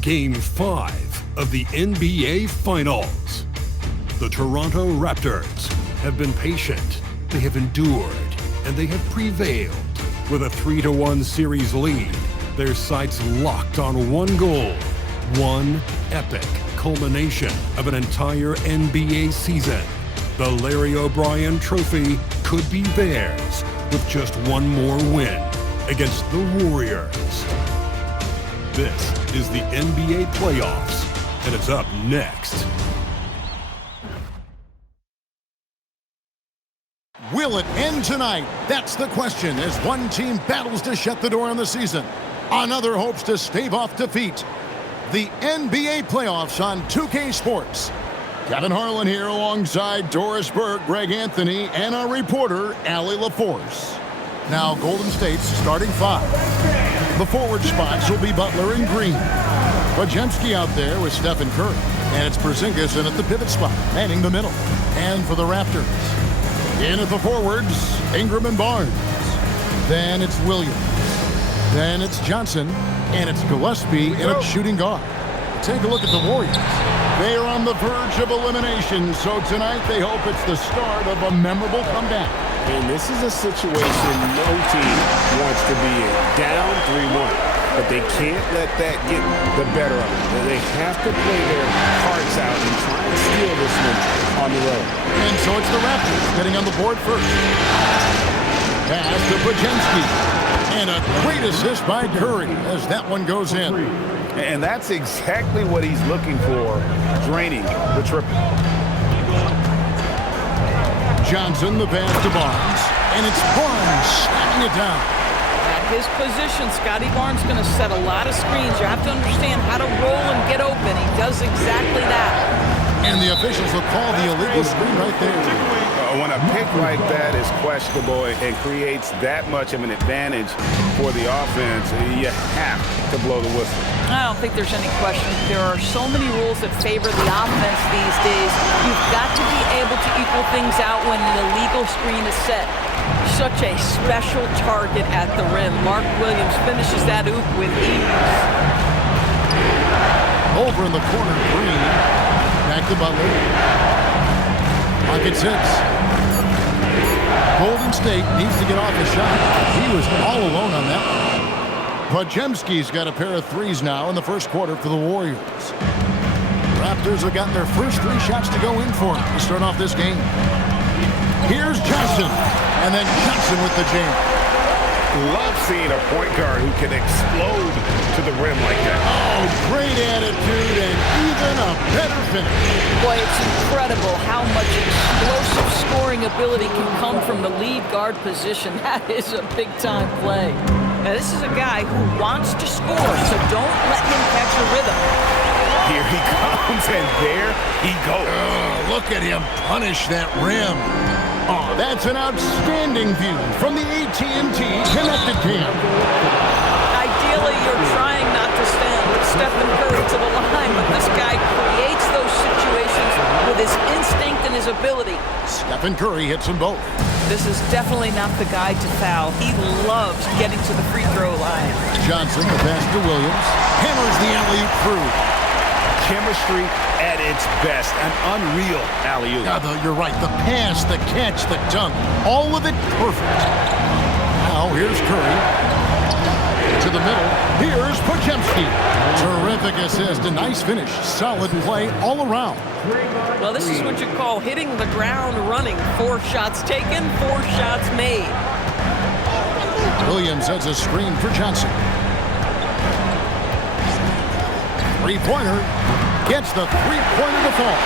Game 5 of the NBA Finals. The Toronto Raptors have been patient, they have endured, and they have prevailed. With a 3-1 series lead, their sights locked on one goal, one epic culmination of an entire NBA season. The Larry O'Brien Trophy could be theirs with just one more win against the Warriors. This is the NBA playoffs, and it's up next. Will it end tonight? That's the question as one team battles to shut the door on the season. Another hopes to stave off defeat. The NBA playoffs on 2K Sports. Kevin Harlan here alongside Doris Burke, Greg Anthony, and our reporter, Allie LaForce. Now Golden State's starting five. The forward spots will be Butler and Green. Podziemski out there with Stephen Curry. And it's Porzingis in at the pivot spot, manning the middle. And for the Raptors, in at the forwards, Ingram and Barnes. Then it's Williams. Then it's Johnson. And it's Gillespie in at shooting guard. Take a look at the Warriors. They are on the verge of elimination, so tonight they hope it's the start of a memorable comeback. And this is a situation no team wants to be in. Down 3-1. But they can't let that get the better of them. They have to play their hearts out and try and steal this one on the road. And so it's the Raptors getting on the board first. Pass to Podziemski. And a great assist by Curry as that one goes in. And that's exactly what he's looking for, draining the triple. Johnson, the pass to Barnes. And it's Barnes slamming it down. At his position, Scotty Barnes going to set a lot of screens. You have to understand how to roll and get open. He does exactly that. And the officials will call the illegal screen right there. When a pick like that is questionable and creates that much of an advantage for the offense, you have to blow the whistle. I don't think there's any question. There are so many rules that favor the offense these days. You've got to be able to equal things out when an illegal screen is set. Such a special target at the rim. Mark Williams finishes that oop with ease. Over in the corner, Green. Back to Butler. Pocket six. Golden State needs to get off a shot. He was all alone on that one. Podziemski's got a pair of threes now in the first quarter for the Warriors. Raptors have gotten their first three shots to go in for to start off this game. Here's Johnson, and then Johnson with the jam. Love seeing a point guard who can explode to the rim like that. Oh, great attitude and even a better finish. Boy, it's incredible how much explosive scoring ability can come from the lead guard position. That is a big-time play. Now, this is a guy who wants to score, so don't let him catch a rhythm. Here he comes, and there he goes. Look at him punish that rim. Oh, that's an outstanding view from the AT&T Connected Cam. Ideally, you're trying not to send Stephen Curry to the line, but this guy creates those situations with his instinct and his ability. Stephen Curry hits them both. This is definitely not the guy to foul. He loves getting to the free throw line. Johnson, the pass to Williams, hammers the alley-oop through. Chemistry at its best. An unreal alley-oop. You're right. The pass, the catch, the dunk, all of it perfect. Now here's Curry. To the middle. Here's Podziemski. Terrific assist. A nice finish. Solid play all around. Well, this is what you call hitting the ground running. 4 shots taken, 4 shots made. Williams has a screen for Johnson. Three-pointer. Gets the three-pointer to fall.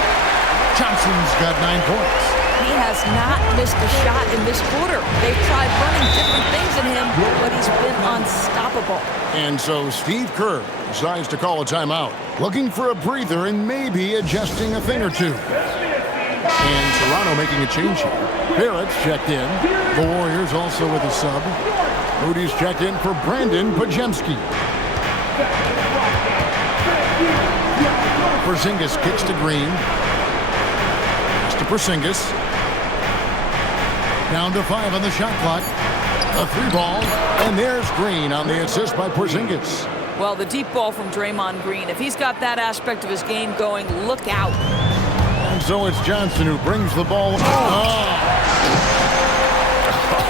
Johnson's got 9 points. He has not missed a shot in this quarter. They've tried running different things in him, but he's been unstoppable. And so Steve Kerr decides to call a timeout, looking for a breather and maybe adjusting a thing or two. And Toronto making a change here. Barrett's checked in. The Warriors also with a sub. Moody's checked in for Brandon Podziemski. Porzingis kicks to Green. Pass to Porzingis. Down to 5 on the shot clock. A 3 ball. And there's Green on the assist by Porzingis. Well, the deep ball from Draymond Green, if he's got that aspect of his game going, look out. And so it's Johnson who brings the ball.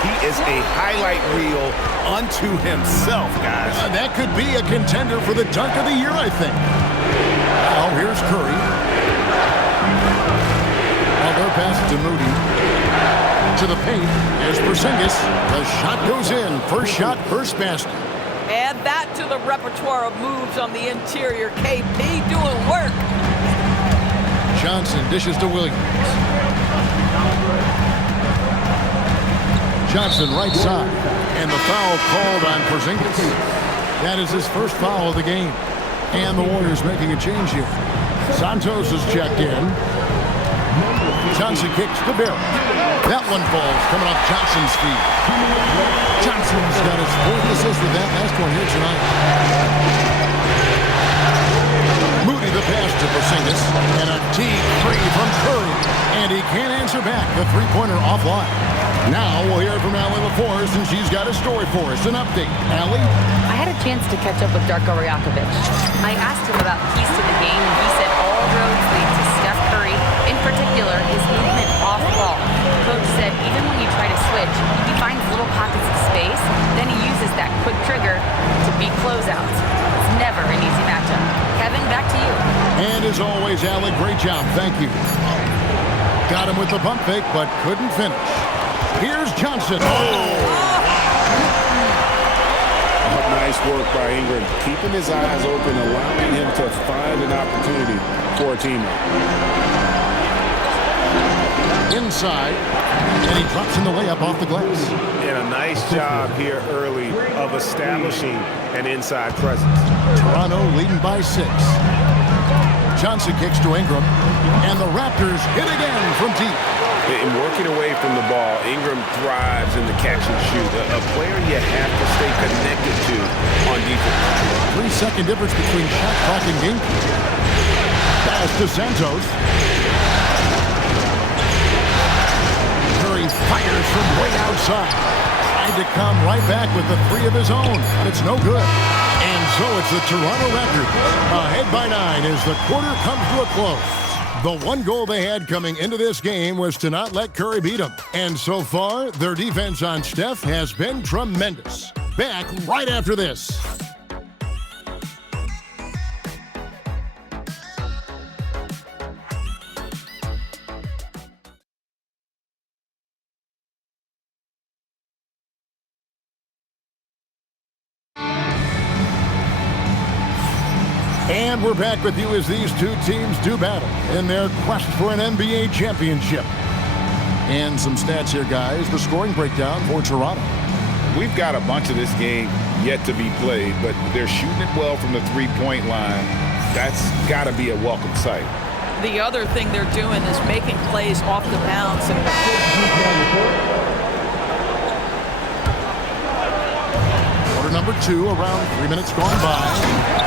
He is a highlight reel unto himself, guys. That could be a contender for the dunk of the year, I think. Now here's Curry. Their pass to Moody. To the paint. There's Porzingis. The shot goes in. First shot, first basket. Add that to the repertoire of moves on the interior. KP doing work. Johnson dishes to Williams. Johnson right side. And the foul called on Porzingis. That is his first foul of the game. And the Warriors making a change here. Santos is checked in. Johnson kicks to Barrett. That one falls coming off Johnson's feet. Johnson's got his fourth assist with that last one here tonight. Moody the pass to Porzingis. And a deep three from Curry. And he can't answer back. The three-pointer offline. Now we'll hear from Allie LaForce, and she's got a story for us. An update. Allie? I had a chance to catch up with Darko Rajakovic. I asked him about keys to the game, and he said all roads lead to Steph Curry, in particular his movement off ball. Coach said even when you try to switch, he finds little pockets of space, then he uses that quick trigger to beat closeouts. It's never an easy matchup. Kevin, back to you. And as always, Allie, great job. Thank you. Got him with the pump fake, but couldn't finish. Here's Johnson. Nice work by Ingram, keeping his eyes open, allowing him to find an opportunity for a teammate. Inside, and he drops in the layup off the glass. And a nice job here early of establishing an inside presence. Toronto leading by 6. Johnson kicks to Ingram, and the Raptors hit again from deep. In working away from the ball, Ingram thrives in the catch and shoot. A player you have to stay connected to on defense. 3-second difference between shot clock and game. Pass to Santos. Curry fires from way outside. Trying to come right back with the three of his own, but it's no good. And so it's the Toronto Raptors ahead by 9 as the quarter comes to a close. The one goal they had coming into this game was to not let Curry beat them. And so far, their defense on Steph has been tremendous. Back right after this. And we're back with you as these two teams do battle in their quest for an NBA championship. And some stats here, guys. The scoring breakdown for Toronto. We've got a bunch of this game yet to be played, but they're shooting it well from the three-point line. That's got to be a welcome sight. The other thing they're doing is making plays off the bounce. Number 2, around 3 minutes gone by,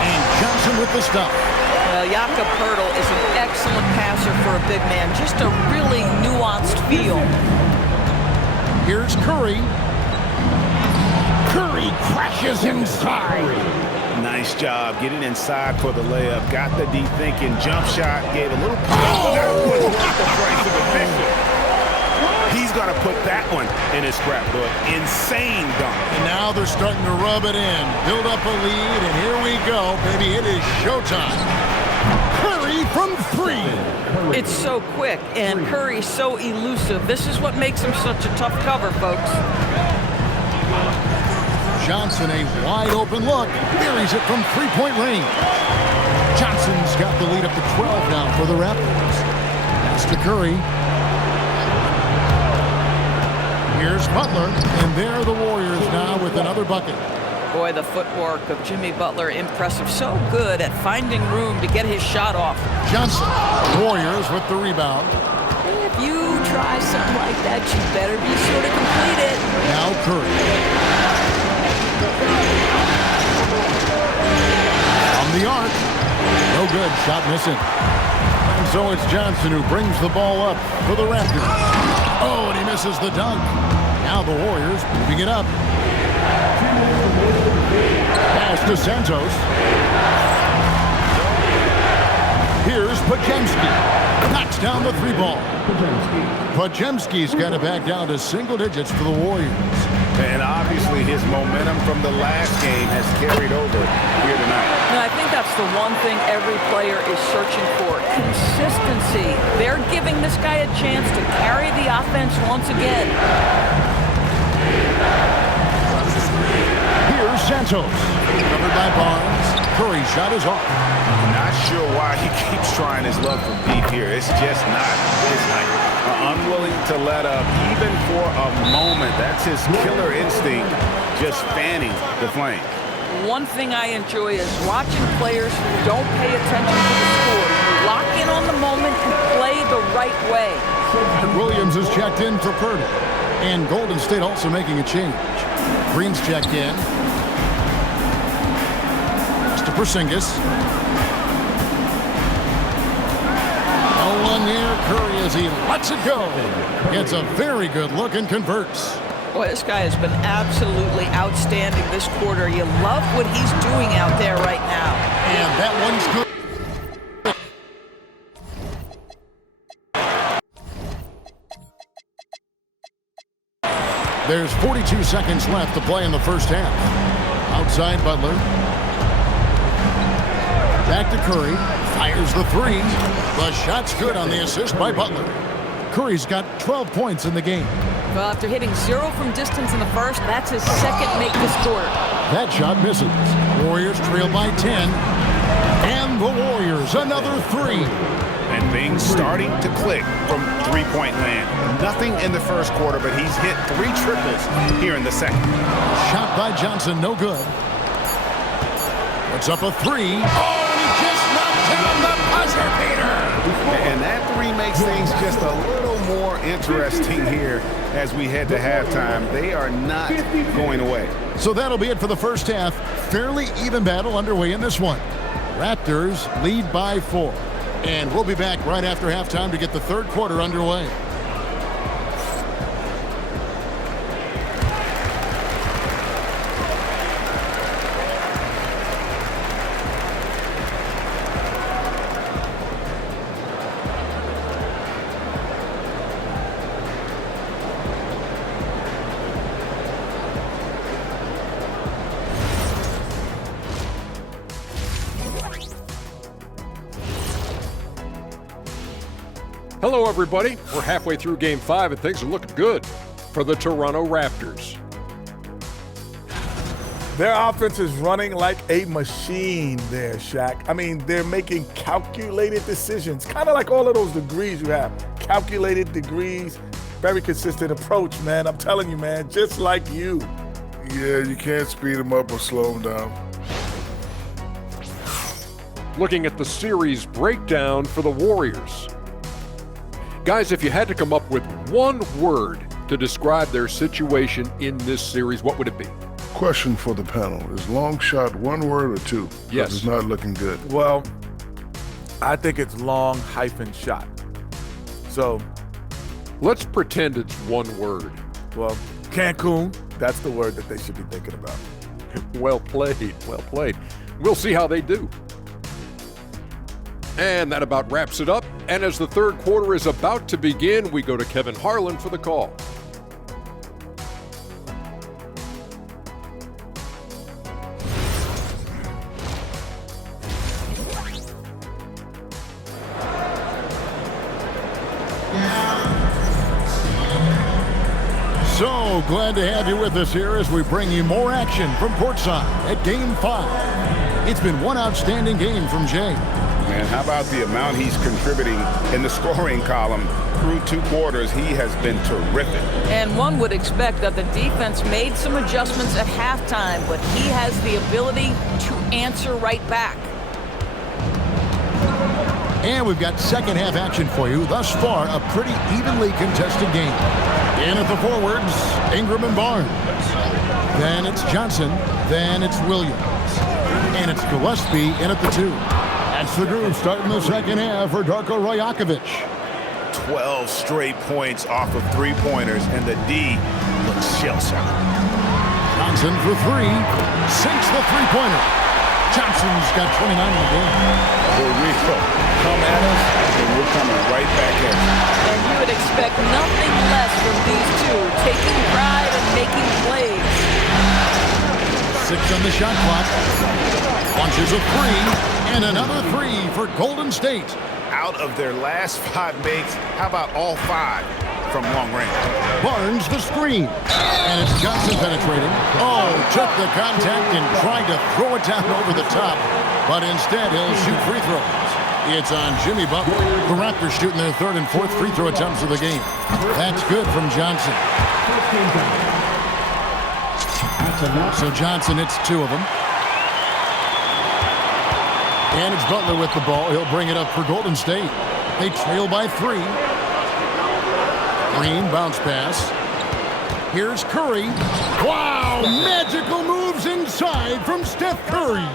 and Johnson with the stop. Well, Jakob Poeltl is an excellent passer for a big man, just a really nuanced feel. Here's Curry. Curry crashes inside. Nice job getting inside for the layup. Got the deep thinking jump shot, gave a little pop. That was worth the price of admission. He's got to put that one in his scrapbook. Insane dunk. And now they're starting to rub it in. Build up a lead, and here we go, baby. It is showtime. Curry from 3. It's so quick, and Curry's so elusive. This is what makes him such a tough cover, folks. Johnson, a wide open look. Buries it from three-point range. Johnson's got the lead up to 12 now for the Raptors. Pass to Curry. Here's Butler, and there are the Warriors now with another bucket. Boy, the footwork of Jimmy Butler, impressive. So good at finding room to get his shot off. Johnson, Warriors with the rebound. If you try something like that, you better be sure to complete it. Now Curry. On the arc. No good, shot missing. And so it's Johnson who brings the ball up for the Raptors. Oh, and he misses the dunk. Now the Warriors moving it up. Pass to Santos. Here's Pajemski. Knocks down the three ball. Pajemski's got it back down to single digits for the Warriors. And obviously his momentum from the last game has carried over here tonight. And I think that's the one thing every player is searching for. Consistency. They're giving this guy a chance to carry the offense once again. Here's Santos. Covered by Barnes. Curry's shot is off. Not sure why he keeps trying his luck from deep here. It's just not his night. Unwilling to let up even for a moment. That's his killer instinct, just fanning the flame. One thing I enjoy is watching players who don't pay attention to the score. You lock in on the moment and play the right way. Williams is checked in for Purdy. And Golden State also making a change. Green's checked in. To Porzingis. No one near Curry as he lets it go. Gets a very good look and converts. Boy, this guy has been absolutely outstanding this quarter. You love what he's doing out there right now. And that one's good. There's 42 seconds left to play in the first half. Outside Butler. Back to Curry. Fires the three. The shot's good on the assist by Butler. Curry's got 12 points in the game. Well, after hitting 0 from distance in the first, that's his second make this quarter. That shot misses. Warriors trail by 10. And the Warriors, another three. And things starting to click from three-point land. Nothing in the first quarter, but he's hit 3 triples here in the second. Shot by Johnson, no good. Puts up a three. Oh, and he just knocked down the buzzer beater. And that three makes things just a little more interesting here as we head to halftime. They are not going away. So that'll be it for the first half. Fairly even battle underway in this one. Raptors lead by 4. And we'll be back right after halftime to get the third quarter underway. Hello, everybody. We're halfway through Game 5, and things are looking good for the Toronto Raptors. Their offense is running like a machine there, Shaq. I mean, they're making calculated decisions, kind of like all of those degrees you have. Calculated degrees, very consistent approach, man. I'm telling you, man, just like you. Yeah, you can't speed them up or slow them down. Looking at the series breakdown for the Warriors. Guys, if you had to come up with one word to describe their situation in this series, what would it be? Question for the panel. Is long shot one word or two? Yes. It's not looking good. Well, I think it's long hyphen shot. So, Let's pretend it's one word. well, Cancun, that's the word that they should be thinking about. Well played, well played. We'll see how they do. And that about wraps it up. And as the third quarter is about to begin, we go to Kevin Harlan for the call. So glad to have you with us here as we bring you more action from courtside at Game 5. It's been one outstanding game from Jay. Man, how about the amount he's contributing in the scoring column? Through 2 quarters, he has been terrific. And one would expect that the defense made some adjustments at halftime, but he has the ability to answer right back. And we've got second half action for you. Thus far, a pretty evenly contested game. In at the forwards, Ingram and Barnes. Then it's Johnson. Then it's Williams. And it's Gillespie in at the 2. That's the group starting the second half for Darko Rajakovic. 12 straight points off of 3-pointers, and the D looks shell-shocked. Johnson for three. Sinks the three-pointer. Johnson's got 29 in the game. For real. Come at us, and we're coming right back at you. And you would expect nothing less from these two, taking pride and making plays. 6 on the shot clock. Launches a three, and another three for Golden State. Out of their last 5 makes, how about all 5 from long range? Barnes the screen. And it's Johnson penetrating. Oh, took the contact and tried to throw it down over the top. But instead, he'll shoot free throws. It's on Jimmy Butler. The Raptors shooting their 3rd and 4th free throw attempts of the game. That's good from Johnson. So Johnson hits 2 of them. And it's Butler with the ball. He'll bring it up for Golden State. They trail by 3. Green bounce pass. Here's Curry. Wow, magical moves inside from Steph Curry.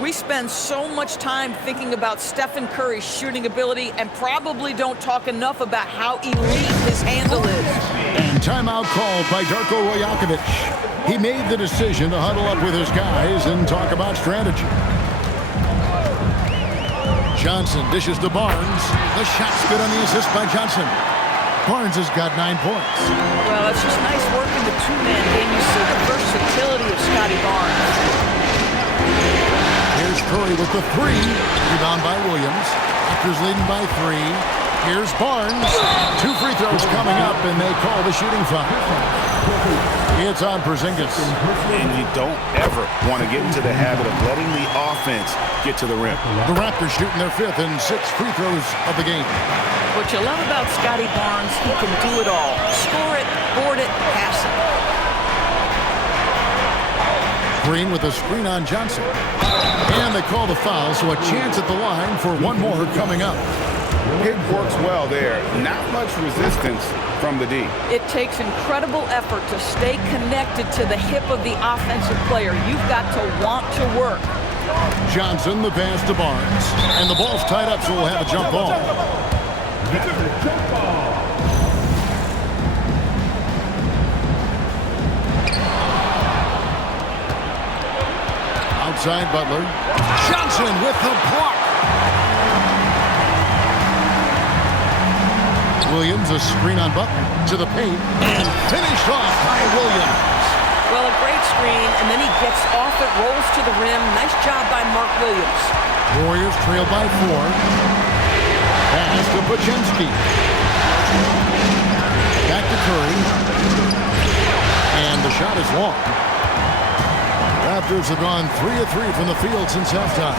We spend so much time thinking about Stephen Curry's shooting ability and probably don't talk enough about how elite his handle is. And timeout called by Darko Rajakovic. He made the decision to huddle up with his guys and talk about strategy. Johnson dishes to Barnes. The shot's good on the assist by Johnson. Barnes has got 9 points. Well, it's just nice work in the two-man game. You see the versatility of Scotty Barnes. Here's Curry with the three. Rebound by Williams. Raptors leading by 3. Here's Barnes. 2 free throws coming up, and they call the shooting foul. It's on Porzingis. And you don't ever want to get into the habit of letting the offense get to the rim. The Raptors shooting their 5th and 6th free throws of the game. What you love about Scotty Barnes, he can do it all. Score it, board it, pass it. Green with a screen on Johnson. And they call the foul, so a chance at the line for one more coming up. It works well there. Not much resistance from the D. It takes incredible effort to stay connected to the hip of the offensive player. You've got to want to work. Johnson, the pass to Barnes. And the ball's tied up, so we'll have a jump ball. Outside Butler. Johnson with the block. Williams, a screen on Butler to the paint, and finished off by Williams. Well, a great screen, and then he gets off it, rolls to the rim. Nice job by Mark Williams. Warriors trail by 4. Pass to Poczynski. Back to Curry. And the shot is long. Raptors have gone 3 of 3 from the field since halftime.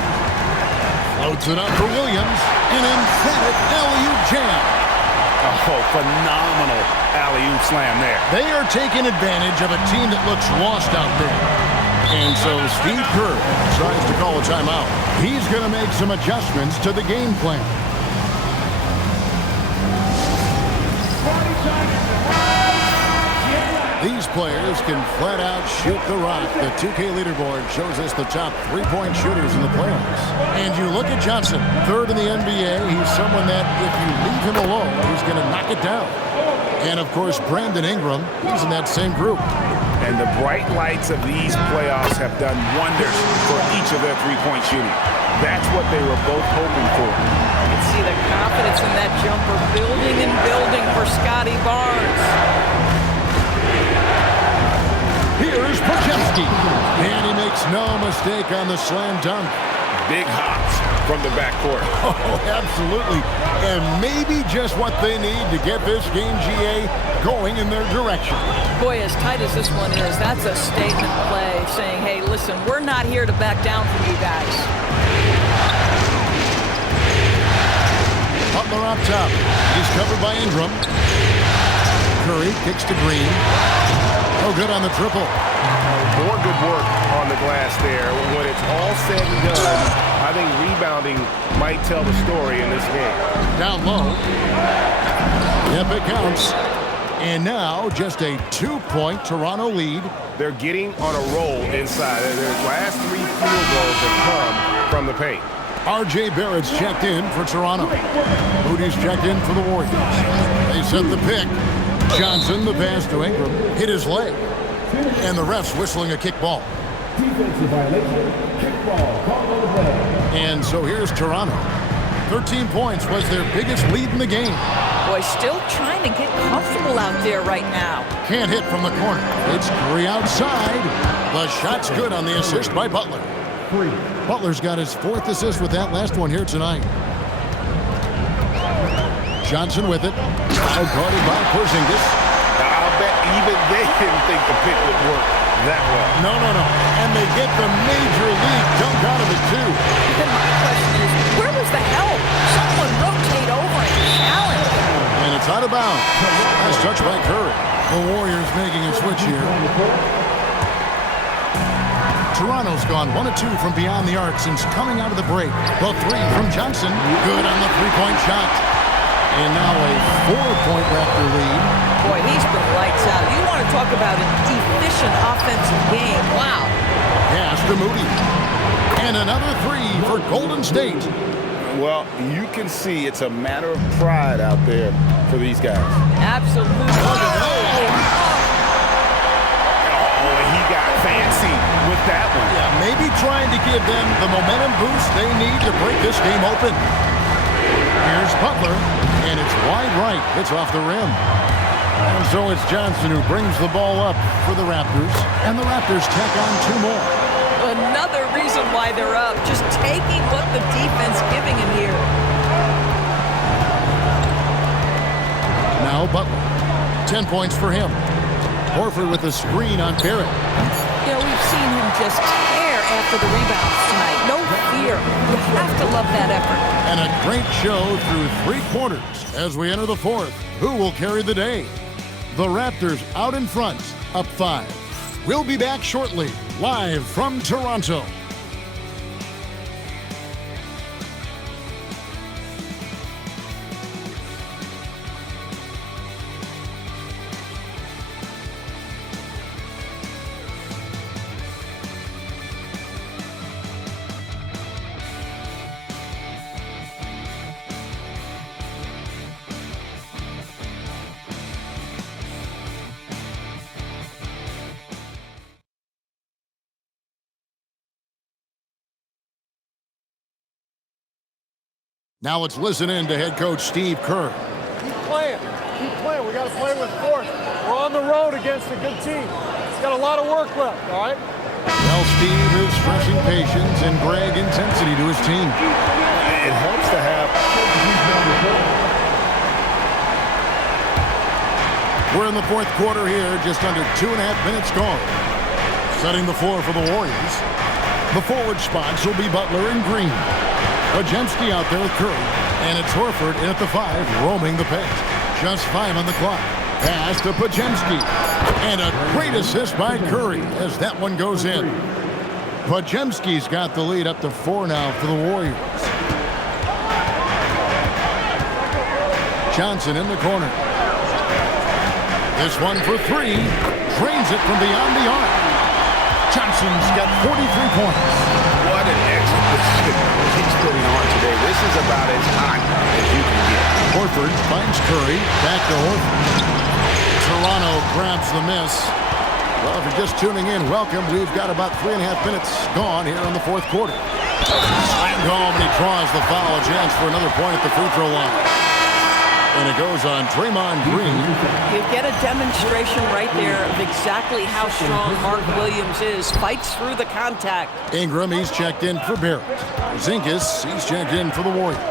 Floats it up for Williams. An emphatic alley-oop jam. Oh, phenomenal alley-oop slam there. They are taking advantage of a team that looks lost out there. And so Steve Kerr tries to call a timeout. He's going to make some adjustments to the game plan. These players can flat out shoot the rock. The 2K leaderboard shows us the top 3-point shooters in the playoffs. And you look at Johnson, 3rd in the NBA. He's someone that if you leave him alone, he's going to knock it down. And of course, Brandon Ingram, he's in that same group. And the bright lights of these playoffs have done wonders for each of their 3-point shooting. That's what they were both hoping for. You can see the confidence in that jumper building and building for Scotty Barnes. Here's Poczynski, and he makes no mistake on the slam dunk. Big hops from the backcourt. Oh, absolutely. And maybe just what they need to get this game, GA, going in their direction. Boy, as tight as this one is, that's a statement play saying, hey, listen, we're not here to back down from you guys. Butler up top. He's covered by Ingram. Curry kicks to Green. Oh, good on the triple. More good work on the glass there. When it's all said and done, I think rebounding might tell the story in this game. Down low. Yep, it counts. And now just a 2-point Toronto lead. They're getting on a roll inside. Their last 3 field goals have come from the paint. R.J. Barrett's checked in for Toronto. Moody's checked in for the Warriors. They set the pick. Johnson, the pass to Ingram, hit his leg. And the ref's whistling a kick ball. Defensive violation, kickball, call on the play. And so here's Toronto. 13 points was their biggest lead in the game. Boy, still trying to get comfortable out there right now. Can't hit from the corner. It's Curry outside. The shot's good on the assist by Butler. Butler's got his 4th assist with that last one here tonight. Johnson with it. Outguarded by Porzingis. I'll bet even they didn't think the pick would work that well. No. And they get the major league dunk out of it, too. Then my question is, where was the help? Someone rotate over and challenge. And it's out of bounds. Nice touch by Curry. The Warriors making a switch here. Toronto's gone 1 of 2 from beyond the arc since coming out of the break. The 3 from Johnson. Good on the 3-point shot. And now a 4-point Raptor lead. Boy, he's been lights out. You want to talk about an efficient offensive game. Wow. Pass to Moody. And another 3 for Golden State. Well, you can see it's a matter of pride out there for these guys. Absolutely. Oh, he got fancy with that one. Yeah, maybe trying to give them the momentum boost they need to break this game open. Here's Butler, and it's wide right. It's off the rim. And so it's Johnson who brings the ball up for the Raptors, and the Raptors tack on 2 more. Another reason why they're up, just taking what the defense giving him here. Now Butler, 10 points for him. Horford with a screen on Barrett. You know, we've seen him just tear after the rebounds tonight. No fear. You have to love that effort. And a great show through 3 quarters as we enter the 4th. Who will carry the day? The Raptors out in front, up 5. We'll be back shortly, live from Toronto. Now let's listen in to head coach Steve Kerr. Keep playing. Keep playing. We got to play with force. We're on the road against a good team. It's got a lot of work left, all right? Well, Steve is stressing patience and Greg intensity to his team. It helps to have. We're in the 4th quarter here, just under 2.5 minutes gone. Setting the floor for the Warriors. The forward spots will be Butler and Green. Podziemski out there with Curry, and it's Horford in at the 5, roaming the paint. Just 5 on the clock. Pass to Podziemski, and a great assist by Curry as that one goes in. Podziemski's got the lead up to 4 now for the Warriors. Johnson in the corner. This one for 3, drains it from beyond the arc. Johnson's got 43 points. What an excellent he's putting on today. This is about as hot as you can get. Horford finds Curry. Back to Horford. Toronto grabs the miss. Well, if you're just tuning in, welcome. We've got about 3.5 minutes gone here in the 4th quarter. Slammed home, and he draws the foul. A chance for another point at the free throw line. And it goes on Draymond Green. You get a demonstration right there of exactly how strong Mark Williams is. Fights through the contact. Ingram, he's checked in for Barrett. Zinkas, he's checked in for the Warriors.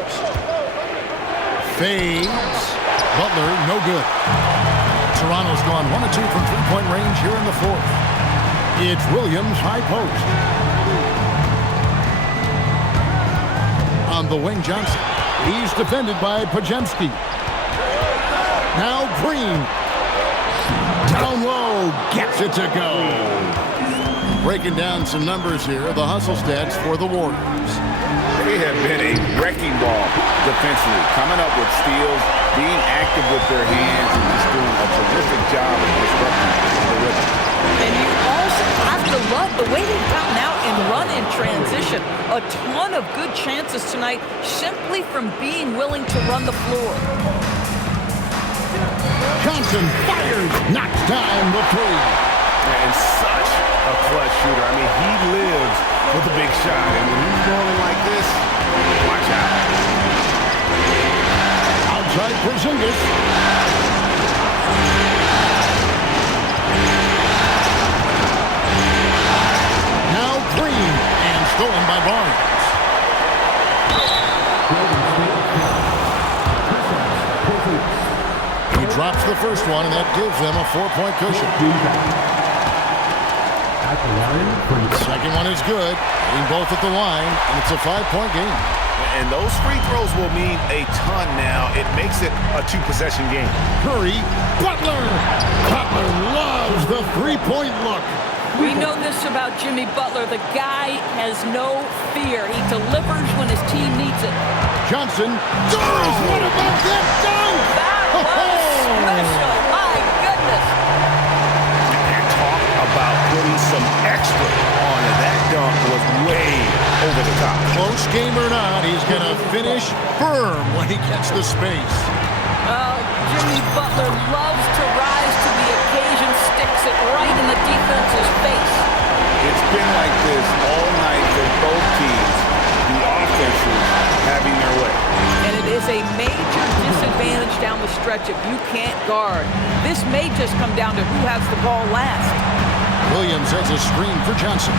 Fades. Butler, no good. Toronto's gone 1 of 2 from 3-point range here in the 4th. It's Williams, high post. On the wing, Johnson. He's defended by Podziemski. Now Green. Down low. Gets it to go. Breaking down some numbers here. The hustle stats for the Warriors. They have been a wrecking ball defensively. Coming up with steals, being active with their hands, and just doing a terrific job of disrupting the rhythm. And you also have to love the way they've gotten out and run in transition. A ton of good chances tonight simply from being willing to run the floor. Johnson fires, knocks down the 3. and such a clutch shooter. I mean, he lives with a big shot, and when he's rolling like this, watch out. Outside Porzingis. Now Green, and stolen by Barnes. He drops the first one, and that gives them a 4-point cushion. Second one is good. Hitting both at the line, and it's a 5-point game. And those free throws will mean a ton now. It makes it a 2-possession game. Curry, Butler. Butler loves the three-point look. We know this about Jimmy Butler. The guy has no fear. He delivers when his team needs it. Johnson. Doris, what about that dunk? That was special. My goodness. And talk about putting some extra on it. That dunk was way over the top. Close game or not, he's going to finish firm when he gets the space. Jimmy Butler loves to rise to the occasion, sticks it right in the defense's face. It's been like this all night for both teams. The offenses having their way. And it is a major disadvantage down the stretch if you can't guard. This may just come down to who has the ball last. Williams has a screen for Johnson.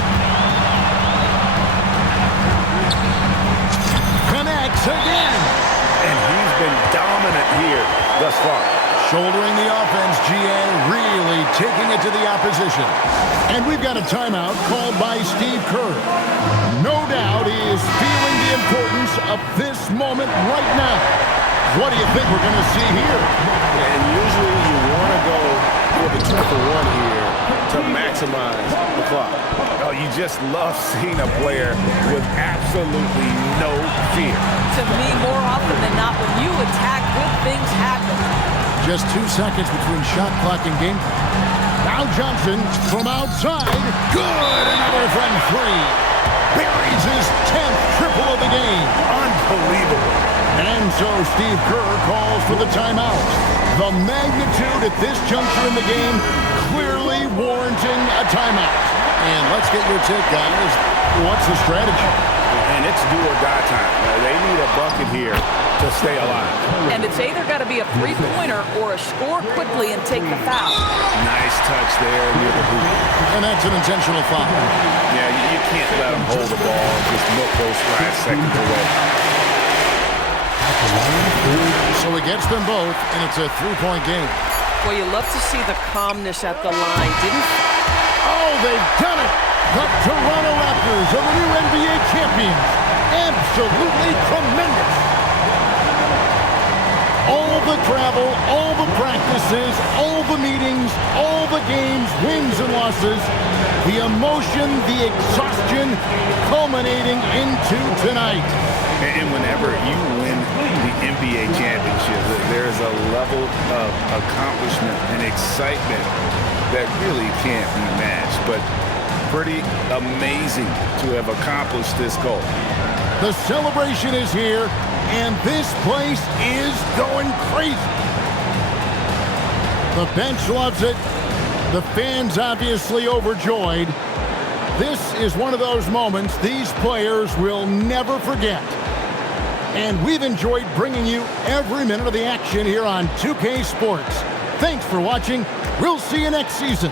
Connects again. And he's been dominant here thus far. Shouldering the offense, GA really taking it to the opposition. And we've got a timeout called by Steve Kerr. No doubt he is feeling the importance of this moment right now. What do you think we're going to see here? And usually you want to go for the 2-for-1 here to maximize the clock. Oh, you just love seeing a player with absolutely no fear. To me, more often than not, when you attack, good things happen. Just 2 seconds between shot clock and game. Now Johnson from outside. Good, another from 3. Buries his 10th triple of the game. Unbelievable. And so Steve Kerr calls for the timeout. The magnitude at this juncture in the game clearly warranting a timeout. And let's get your take, guys. What's the strategy? And it's do or die time. They need a bucket here to stay alive. And it's either got to be a three-pointer or a score quickly and take the foul. Nice touch there near the hoop. And that's an intentional foul. Yeah, you can't let them hold the ball and just look those last seconds away. So he gets them both, and it's a 3-point game. Well, you love to see the calmness at the line, didn't you? Oh, they've done it! The Toronto Raptors are the new NBA champions. Absolutely tremendous. All the travel, all the practices, all the meetings, all the games, wins and losses, the emotion, the exhaustion culminating into tonight. And whenever you win the NBA championship, there's a level of accomplishment and excitement that really can't be matched. But pretty amazing to have accomplished this goal. The celebration is here, and this place is going crazy. The bench loves it. The fans obviously overjoyed. This is one of those moments these players will never forget. And we've enjoyed bringing you every minute of the action here on 2K Sports. Thanks for watching. We'll see you next season.